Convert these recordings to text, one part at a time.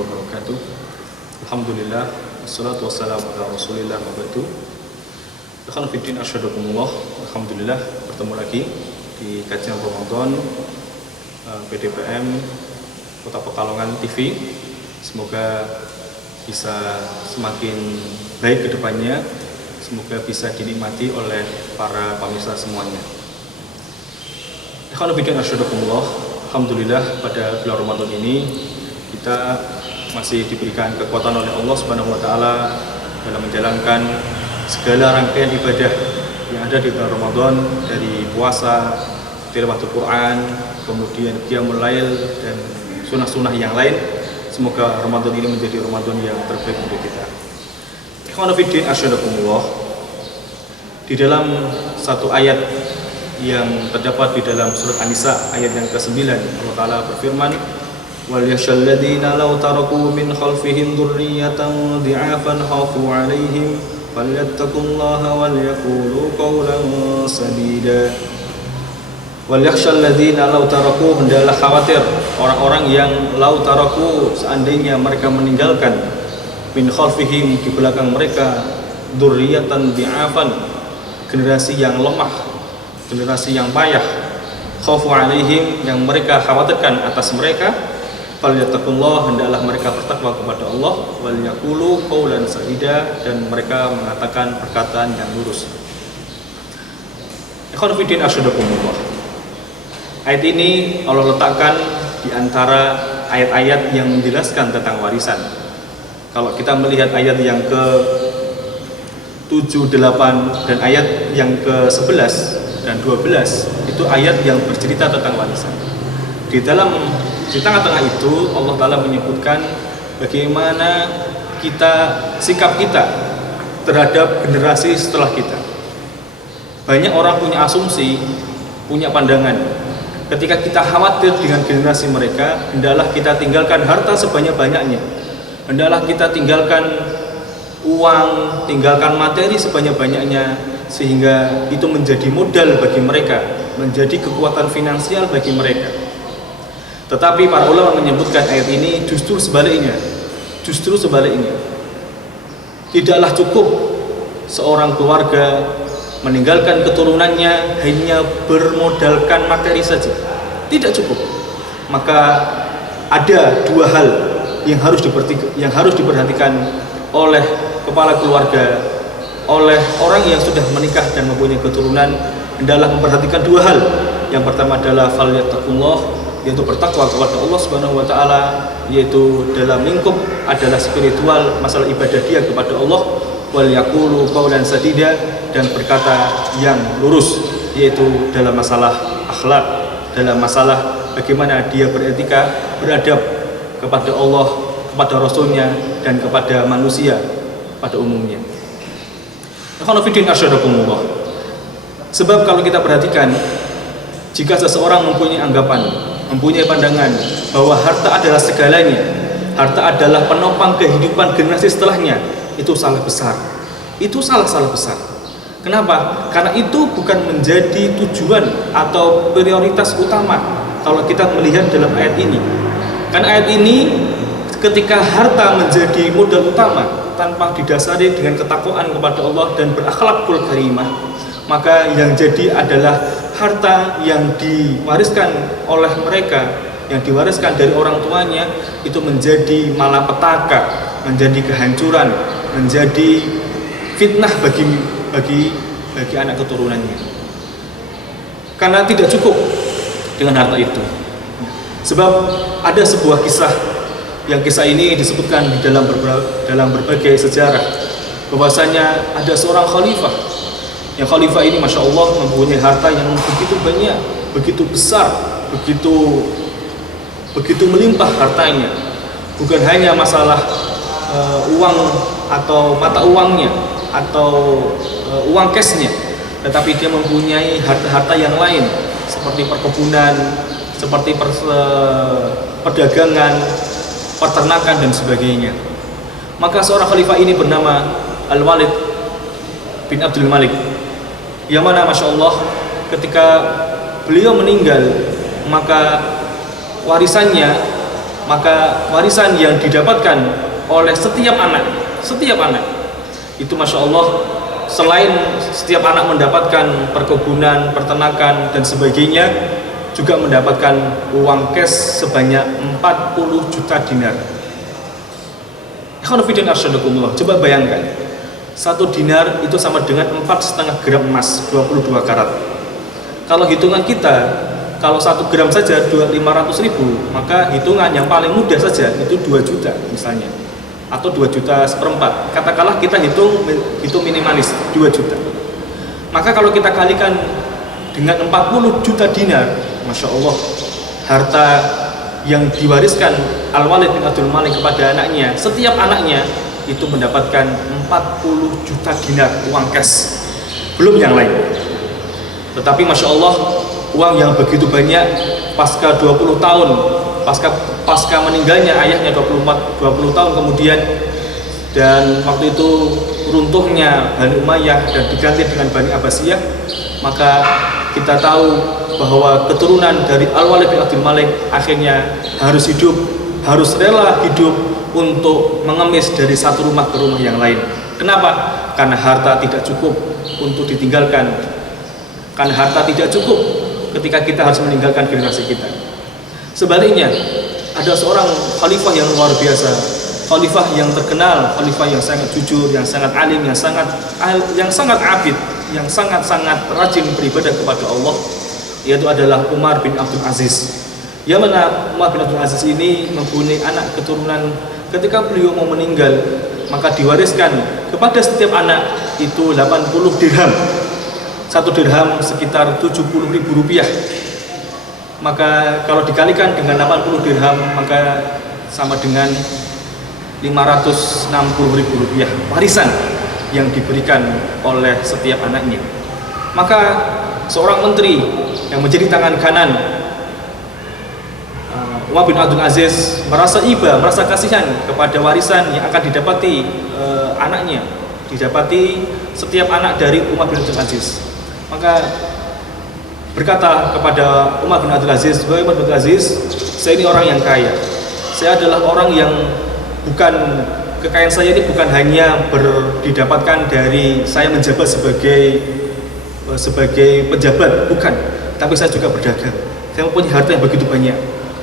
wabarakatuh. Alhamdulillah, wassalatu wassalamu ala rasulillah wa ba'du. Ikhwan fillah asyhadakumullah. Alhamdulillah bertemu lagi di kajian Ramadan PDPM Kota Pekalongan TV. Semoga bisa semakin baik ke depannya. Semoga bisa dinikmati oleh para pemirsa semuanya. Ikhwan fillah asyhadakumullah. Alhamdulillah pada bulan Ramadan ini kita masih diberikan kekuatan oleh Allah Subhanahu wa taala dalam menjalankan segala rangkaian ibadah yang ada di bulan Ramadan, dari puasa, tilawatul Quran, kemudian qiyamul lail dan sunah-sunah yang lain. Semoga Ramadan ini menjadi Ramadan yang terbaik untuk kita. Ikhwan fillah asyhadakumullah. Di dalam satu ayat yang terdapat di dalam surat An-Nisa ayat yang ke-9, Allah Ta'ala berfirman, وَلْيَخْشَ الَّذِينَ لَوْ تَرَكُوا مِنْ خَلْفِهِمْ ذُرِّيَّةً ضِعَافًا خَافُوا عَلَيْهِمْ فَلْيَتَّقُوا اللَّهَ وَلْيَقُولُوا قَوْلًا سَدِيدًا. وَلْيَخْشَ الَّذِينَ لَوْ تَرَكُوا, hendaklah khawatir orang-orang yang lau taraku, seandainya mereka meninggalkan, min khalfihim, di belakang mereka, dzurriyyatan di'afan, generasi yang lemah, generasi yang payah, khafu alaihim, yang mereka khawatirkan atas mereka, falyattaqullah, hendaklah mereka bertakwa kepada Allah, wal yaqulu qaulan sadida, dan mereka mengatakan perkataan yang lurus. Ikhwan fillah asyhadakumullah. Ayat ini Allah letakkan di antara ayat-ayat yang menjelaskan tentang warisan. Kalau kita melihat ayat yang ke-7, 8 dan ayat yang ke-11 dan 12, itu ayat yang bercerita tentang warisan. Di tengah-tengah itu Allah Ta'ala menyebutkan bagaimana sikap kita terhadap generasi setelah kita. Banyak orang punya asumsi, punya pandangan, ketika kita khawatir dengan generasi mereka, hendaklah kita tinggalkan harta sebanyak-banyaknya, hendaklah kita tinggalkan uang, tinggalkan materi sebanyak-banyaknya, sehingga itu menjadi modal bagi mereka, menjadi kekuatan finansial bagi mereka. Tetapi para ulama menyebutkan ayat ini justru sebaliknya. Tidaklah cukup seorang keluarga meninggalkan keturunannya hanya bermodalkan materi saja. Tidak cukup. Maka ada dua hal yang harus diperhatikan oleh kepala keluarga, oleh orang yang sudah menikah dan mempunyai keturunan. Hendaklah memperhatikan dua hal. Yang pertama adalah falyattaqullah, yaitu bertakwa kepada Allah Subhanahu wa taala, yaitu dalam lingkup adalah spiritual, masalah ibadah dia kepada Allah, wal yaqulu qaulan sadida, dan berkata yang lurus, yaitu dalam masalah akhlak, dalam masalah bagaimana dia beretika, beradab kepada Allah, kepada Rasulnya, dan kepada manusia pada umumnya. Sebab kalau kita perhatikan, jika seseorang mempunyai anggapan, mempunyai pandangan bahwa harta adalah segalanya, harta adalah penopang kehidupan generasi setelahnya, itu salah besar. Itu salah besar. Kenapa? Karena itu bukan menjadi tujuan atau prioritas utama kalau kita melihat dalam ayat ini. Karena ayat ini ketika harta menjadi modal utama tanpa didasari dengan ketakwaan kepada Allah dan berakhlakul karimah, maka yang jadi adalah harta yang diwariskan oleh mereka, yang diwariskan dari orang tuanya, itu menjadi malapetaka, menjadi kehancuran, menjadi fitnah bagi anak keturunannya. Karena tidak cukup dengan harta itu. Sebab ada sebuah kisah, yang kisah ini disebutkan di dalam berbagai sejarah, bahwasanya ada seorang khalifah. Yang khalifah ini Masya Allah mempunyai harta yang begitu banyak, begitu besar, begitu melimpah hartanya. Bukan hanya masalah uang atau mata uangnya atau uang cashnya, tetapi dia mempunyai harta-harta yang lain seperti perkebunan, seperti perdagangan, peternakan dan sebagainya. Maka seorang khalifah ini bernama Al-Walid bin Abdul Malik, yang mana Masya Allah ketika beliau meninggal, maka warisannya maka warisan yang didapatkan oleh setiap anak itu Masya Allah, selain setiap anak mendapatkan perkebunan, peternakan dan sebagainya, juga mendapatkan uang cash sebanyak 40 juta dinar. Coba bayangkan, 1 dinar itu sama dengan 4,5 gram emas, 22 karat. Kalau hitungan kita, kalau 1 gram saja 500.000, maka hitungan yang paling mudah saja itu 2 juta misalnya, atau 2 juta seperempat. Katakanlah kita hitung minimalis 2 juta. Maka kalau kita kalikan dengan 40 juta dinar, Masya Allah, harta yang diwariskan Al-Walid bin Abdul Malik kepada anaknya, setiap anaknya itu mendapatkan 40 juta dinar uang cash, belum yang lain. Tetapi Masya Allah, uang yang begitu banyak pasca 20 tahun, pasca meninggalnya ayahnya 20 tahun kemudian, dan waktu itu runtuhnya Bani Umayyah dan diganti dengan Bani Abbasiyah, maka kita tahu bahwa keturunan dari Al-Walid bin Abdul Malik akhirnya harus rela hidup untuk mengemis dari satu rumah ke rumah yang lain. Kenapa? Karena harta tidak cukup untuk ditinggalkan. Karena harta tidak cukup ketika kita harus meninggalkan generasi kita. Sebaliknya, ada seorang khalifah yang luar biasa, khalifah yang terkenal, khalifah yang sangat jujur, yang sangat alim, yang sangat abid, yang sangat rajin beribadah kepada Allah, yaitu adalah Umar bin Abdul Aziz. Yang mana Umar bin Abdul Aziz ini mempunyai anak keturunan. Ketika beliau mau meninggal, maka diwariskan kepada setiap anak itu 80 dirham. 1 dirham sekitar 70.000 rupiah. Maka kalau dikalikan dengan 80 dirham, maka sama dengan 560.000 rupiah warisan yang diberikan oleh setiap anaknya. Maka seorang menteri yang menjadi tangan kanan Umar bin Abdul Aziz merasa iba, merasa kasihan kepada warisan yang akan didapati anaknya, didapati setiap anak dari Umar bin Abdul Aziz. Maka berkata kepada Umar bin Abdul Aziz, "Wahai Umar bin Abdul Aziz, saya ini orang yang kaya. Saya adalah orang yang kekayaan saya ini bukan hanya didapatkan dari saya menjabat sebagai pejabat, bukan, tapi saya juga berdagang. Saya mempunyai harta yang begitu banyak.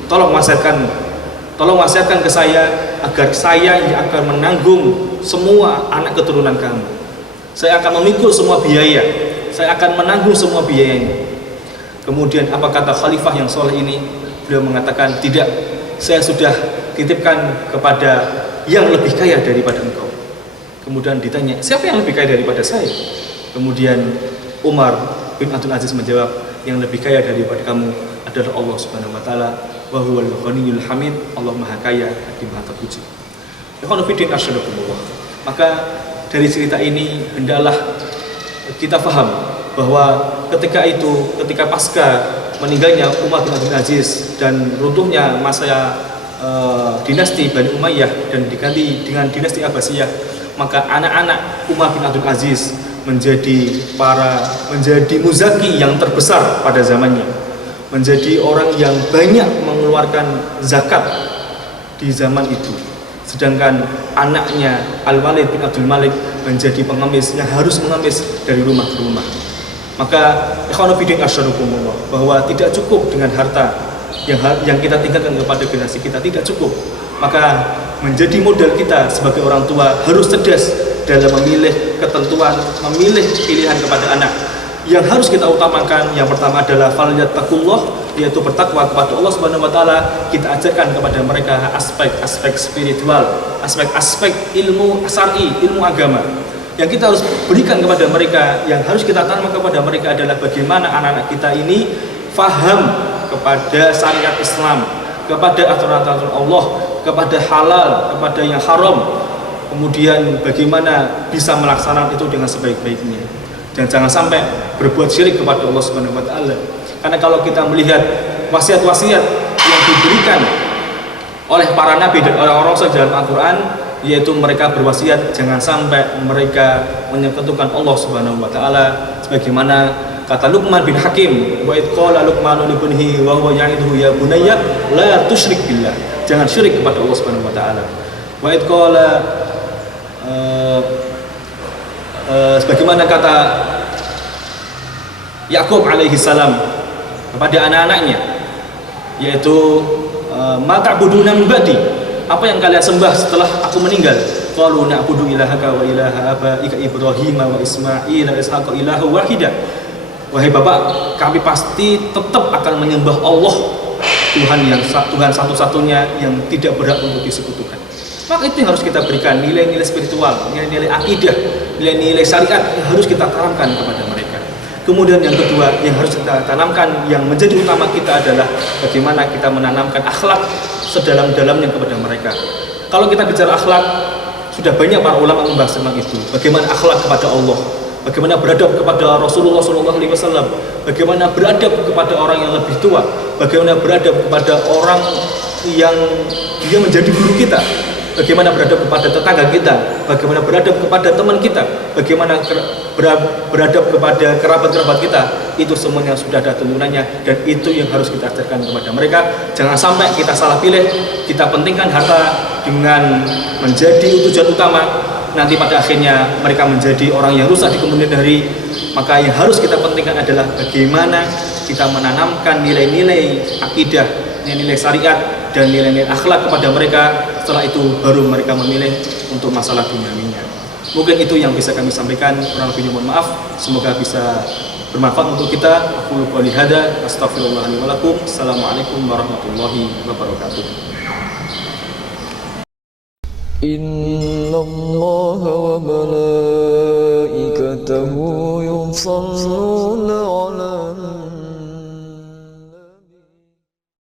Tolong wasiatkan ke saya agar saya yang akan menanggung semua anak keturunan kamu. Saya akan memikul semua biaya. Saya akan menanggung semua biayanya." Kemudian apa kata khalifah yang soleh ini? Beliau mengatakan, "Tidak, saya sudah titipkan kepada yang lebih kaya daripada engkau." Kemudian ditanya, "Siapa yang lebih kaya daripada saya?" Kemudian Umar bin Abdul Aziz menjawab, "Yang lebih kaya daripada kamu adalah Allah Subhanahu wa taala, wa huwal ghaniyyul hamid." Allah Maha Kaya lagi Maha Terpuji. Maka dari cerita ini hendaklah kita paham bahwa ketika pasca meninggalnya Umar bin Abdul Aziz dan runtuhnya masa dinasti Bani Umayyah dan diganti dengan dinasti Abbasiyah, maka anak-anak Umar bin Abdul Aziz menjadi muzaki yang terbesar pada zamannya, menjadi orang yang banyak mengeluarkan zakat di zaman itu. Sedangkan anaknya Al-Walid bin Abdul Malik menjadi pengemis yang harus mengemis dari rumah ke rumah. Maka ikhwan fillah asyarakumullah, bahwa tidak cukup dengan harta yang kita tinggalkan kepada generasi kita, tidak cukup. Maka menjadi modal kita sebagai orang tua harus cerdas dalam memilih ketentuan, memilih pilihan kepada anak. Yang harus kita utamakan, yang pertama adalah falyattaqullah, yaitu bertakwa kepada Allah Subhanahu wa taala. Kita ajarkan kepada mereka aspek-aspek spiritual, aspek-aspek ilmu syar'i, ilmu agama. Yang kita harus berikan kepada mereka, yang harus kita tanam kepada mereka adalah bagaimana anak-anak kita ini faham kepada syariat Islam, kepada aturan-aturan Allah, kepada halal, kepada yang haram. Kemudian bagaimana bisa melaksanakan itu dengan sebaik-baiknya. Dan jangan sampai berbuat syirik kepada Allah Subhanahu wa taala. Karena kalau kita melihat wasiat-wasiat yang diberikan oleh para nabi dan orang-orang soleh dalam Al-Qur'an, yaitu mereka berwasiat jangan sampai mereka menyekutukan Allah Subhanahu wa taala, sebagaimana Kata Luqman bin Hakim, wa id qala Luqmanu li ibnihi wa huwa ya'iduhu ya bunayya la tusyrik billah. Jangan syirik kepada Allah Subhanahu wa taala. Wa id qala sebagaimana kata Yakub alaihi salam kepada anak-anaknya, yaitu ma ta'buduna min ba'di, apa yang kalian sembah setelah aku meninggal? Qalu na'budu ilahaka wa ilaha abaika Ibrahim wa Ismail wa Ishaq ilahu wahida. Wahai Bapak, kami pasti tetap akan menyembah Allah, Tuhan satu-satunya yang tidak berhak untuk disekutukan. Maka itu yang harus kita berikan, nilai-nilai spiritual, nilai-nilai akidah, nilai-nilai syariat yang harus kita tanamkan kepada mereka. Kemudian yang kedua yang harus kita tanamkan, yang menjadi utama kita adalah bagaimana kita menanamkan akhlak sedalam-dalamnya kepada mereka. Kalau kita bicara akhlak, sudah banyak para ulama membahas tentang itu. Bagaimana akhlak kepada Allah, bagaimana beradab kepada Rasulullah SAW, bagaimana beradab kepada orang yang lebih tua, bagaimana beradab kepada orang yang dia menjadi guru kita, bagaimana beradab kepada tetangga kita, bagaimana beradab kepada teman kita, bagaimana beradab kepada kerabat-kerabat kita. Itu semuanya sudah ada tuntunannya, dan itu yang harus kita ajarkan kepada mereka. Jangan sampai kita salah pilih, kita pentingkan harta dengan menjadi tujuan utama, nanti pada akhirnya mereka menjadi orang yang rusak di kemudian hari. Maka yang harus kita pentingkan adalah bagaimana kita menanamkan nilai-nilai akidah, nilai-nilai syariat, dan nilai-nilai akhlak kepada mereka. Setelah itu baru mereka memilih untuk masalah duniawinya. Mungkin itu yang bisa kami sampaikan, kurang lebihnya mohon maaf. Semoga bisa bermanfaat untuk kita. Aku qouli hada, astaghfirullah li wa lakum. Assalamualaikum warahmatullahi wabarakatuh. Innallaha wa malaikatahu yusalluna